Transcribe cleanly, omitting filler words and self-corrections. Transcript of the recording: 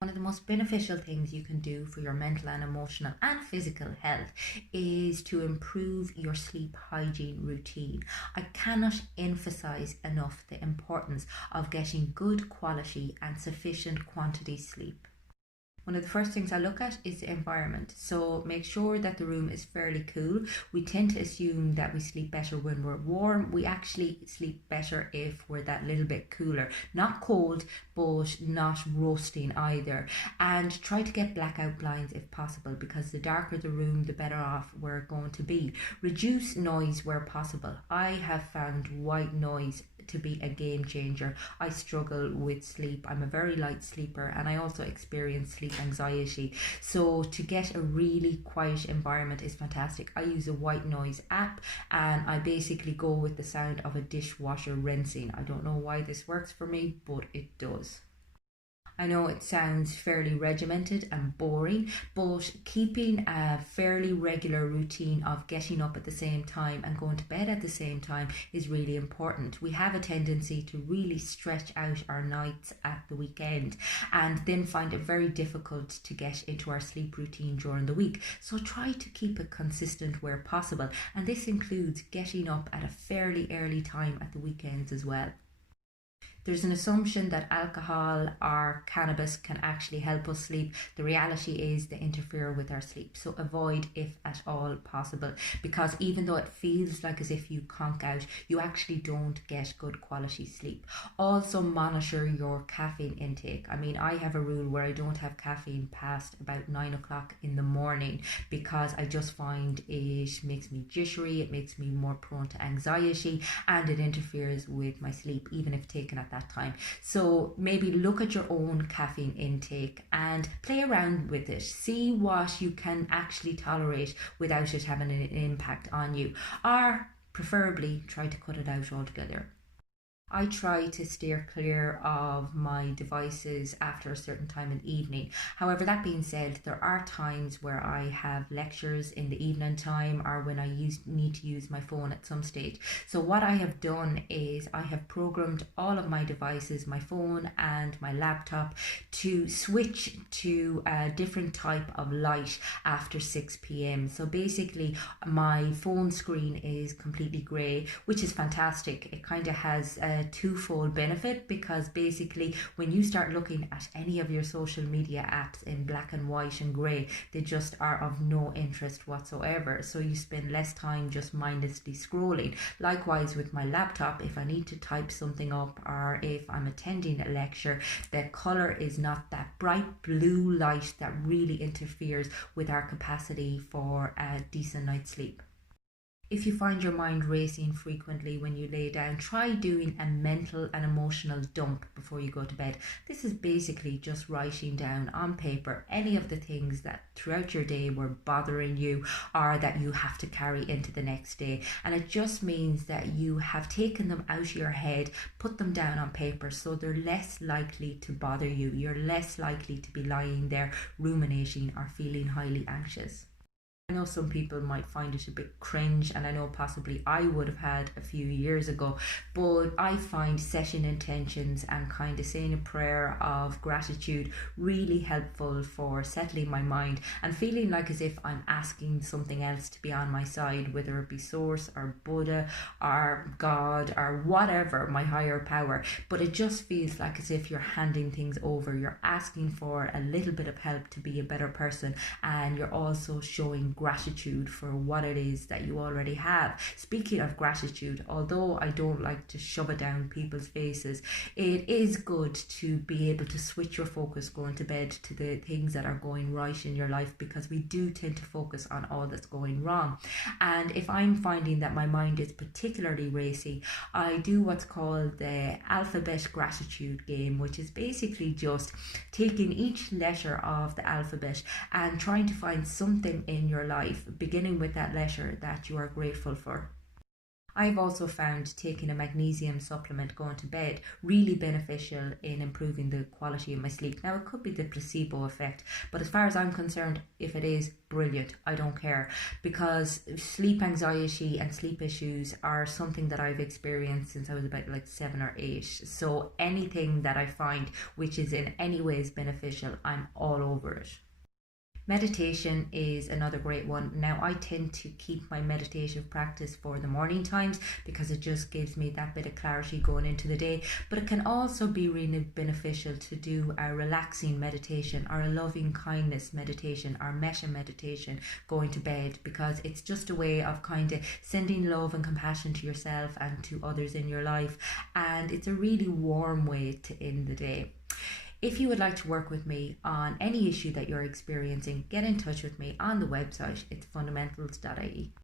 One of the most beneficial things you can do for your mental and emotional and physical health is to improve your sleep hygiene routine. I cannot emphasize enough the importance of getting good quality and sufficient quantity sleep. One of the first things I look at is the environment. So make sure that the room is fairly cool. We tend to assume that we sleep better when we're warm. We actually sleep better if we're that little bit cooler. Not cold, but not roasting either. And try to get blackout blinds if possible, because the darker the room, the better off we're going to be. Reduce noise where possible. I have found white noise to be a game changer. I struggle with sleep. I'm a very light sleeper and I also experience sleep anxiety. So to get a really quiet environment is fantastic. I use a white noise app and I basically go with the sound of a dishwasher rinsing. I don't know why this works for me, but it does. I know it sounds fairly regimented and boring, but keeping a fairly regular routine of getting up at the same time and going to bed at the same time is really important. We have a tendency to really stretch out our nights at the weekend and then find it very difficult to get into our sleep routine during the week. So try to keep it consistent where possible, and this includes getting up at a fairly early time at the weekends as well. There's an assumption that alcohol or cannabis can actually help us sleep. The reality is they interfere with our sleep. So avoid if at all possible, because even though it feels like as if you conk out, you actually don't get good quality sleep. Also monitor your caffeine intake. I mean, I have a rule where I don't have caffeine past about 9 o'clock in the morning because I just find it makes me jittery, it makes me more prone to anxiety, and it interferes with my sleep, even if taken at that time. So maybe look at your own caffeine intake and play around with it. See what you can actually tolerate without it having an impact on you, or preferably try to cut it out altogether. I try to steer clear of my devices after a certain time in the evening. However, that being said, there are times where I have lectures in the evening time or when need to use my phone at some stage. So what I have done is I have programmed all of my devices, my phone and my laptop, to switch to a different type of light after 6 p.m. So basically my phone screen is completely grey, which is fantastic. It kind of has a twofold benefit, because basically when you start looking at any of your social media apps in black and white and grey, they just are of no interest whatsoever, so you spend less time just mindlessly scrolling. Likewise with my laptop, if I need to type something up or if I'm attending a lecture, the colour is not that bright blue light that really interferes with our capacity for a decent night's sleep. If you find your mind racing frequently when you lay down, try doing a mental and emotional dump before you go to bed. This is basically just writing down on paper any of the things that throughout your day were bothering you or that you have to carry into the next day. And it just means that you have taken them out of your head, put them down on paper, so they're less likely to bother you. You're less likely to be lying there ruminating or feeling highly anxious. I know some people might find it a bit cringe, and I know possibly I would have had a few years ago, but I find setting intentions and kind of saying a prayer of gratitude really helpful for settling my mind and feeling like as if I'm asking something else to be on my side, whether it be Source or Buddha or God or whatever, my higher power. But it just feels like as if you're handing things over, you're asking for a little bit of help to be a better person, and you're also showing gratitude for what it is that you already have. Speaking of gratitude, although I don't like to shove it down people's faces, it is good to be able to switch your focus going to bed to the things that are going right in your life, because we do tend to focus on all that's going wrong. And if I'm finding that my mind is particularly racy, I do what's called the alphabet gratitude game, which is basically just taking each letter of the alphabet and trying to find something in your life beginning with that letter that you are grateful for. I've also found taking a magnesium supplement going to bed really beneficial in improving the quality of my sleep. Now, it could be the placebo effect, but as far as I'm concerned, if it is, brilliant. I don't care, because sleep anxiety and sleep issues are something that I've experienced since I was about like 7 or 8. So anything that I find which is in any ways beneficial, I'm all over it. Meditation is another great one. Now, I tend to keep my meditative practice for the morning times because it just gives me that bit of clarity going into the day. But it can also be really beneficial to do a relaxing meditation or a loving kindness meditation or metta meditation going to bed, because it's just a way of kind of sending love and compassion to yourself and to others in your life. And it's a really warm way to end the day. If you would like to work with me on any issue that you're experiencing, get in touch with me on the website. It's fundamentals.ie.